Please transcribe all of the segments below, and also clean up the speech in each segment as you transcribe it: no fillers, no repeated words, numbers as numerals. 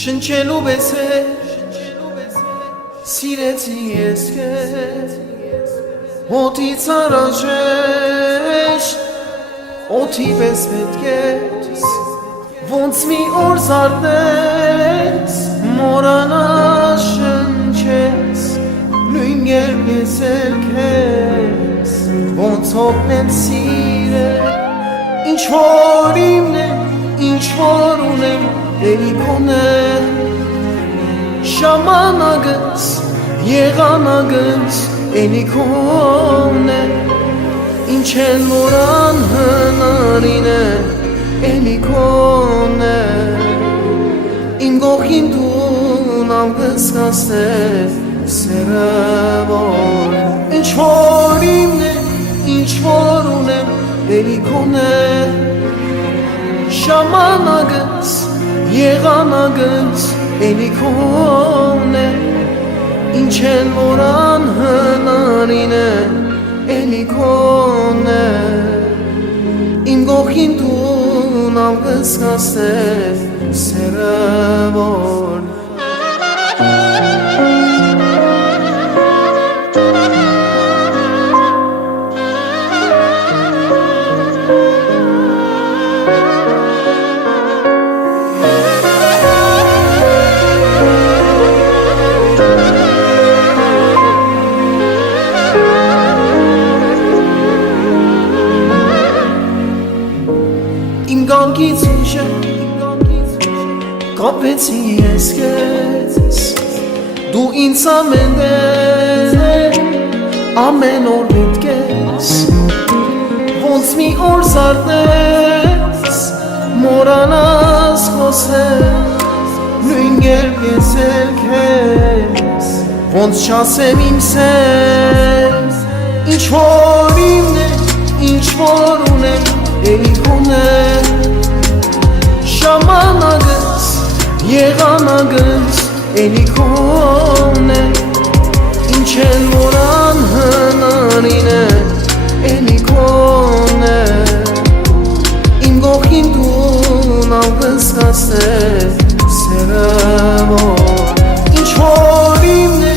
Շնչելու պես է սիրեցի ես քեզ Հոտից առաջ օդի պես պետք ես Ոնց մի օր զարնես մորանաս շնչես Նույն երբ ես էլ քեզ Ոնց հոգնել սիրել Ինչ որ իմն է, ինչ որ ունեմ Էլիքոն է Ժամանակս, եղանակս Էլիքոն է Ինչ են որ անհնարին է Էլիքոն է Իմ գողին դուն անգսկաս է Սերը որ Ինչ որ իմն է, ինչ որ ունեմ Էլիքոն է Ժամանակս Եղանակս Էլիքոն է Ինչ են որ անհնարին է Էլիքոն է Իմ գողին դուն անգսկաս է Սերը որ Իմ գանգից ուժը կապեցի ես քեզ Դու ինձ ամեն օր պետք ես Ոնց մի օր զարնես մորանաս խոսել Նույն երբ ես էլ քեզ Ոնց չասեմ իմ սեր Ինչ որ իմն է, ինչ որ ունեմ Էլիքոն է Ժամանակս, եղանակս Էլիքոն է Ինչ են որ անհնարին է Էլիքոն է Իմ գողին դուն անգսկաս է Սերը որ Ինչ որ իմն է,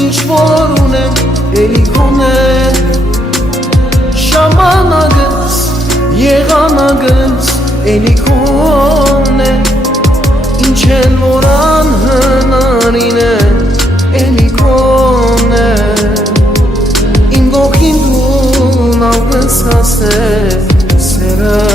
ինչ որ ունեմ Էլիքոն է Ժամանակս Եղանակս Էլիքոն է Ինչ են որ անհնարին է Էլիքոն է Իմ գողին դուն անգսկաս է Սերը